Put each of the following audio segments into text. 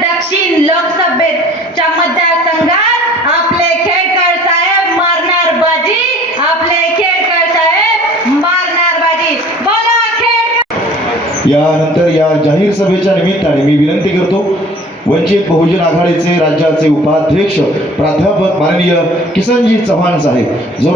दक्षिण लोकसभेच्या मतदारसंघात आपले खेडकर साहेब मारणार बाजी. आपले खेडकर साहेब मारणार बाजी. बोला खेड यानंतर या जाहीर सभेच्या निमित्ताने मी विनंती करतो वंचित बहुजन आघाडीचे राज्याचे उपाध्यक्ष प्राध्यापक माननीय किसनजी चव्हाण साहेब. जो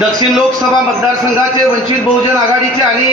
दक्षिण लोकसभा मतदारसंघाचे वंचित बहुजन आघाडीचे आणि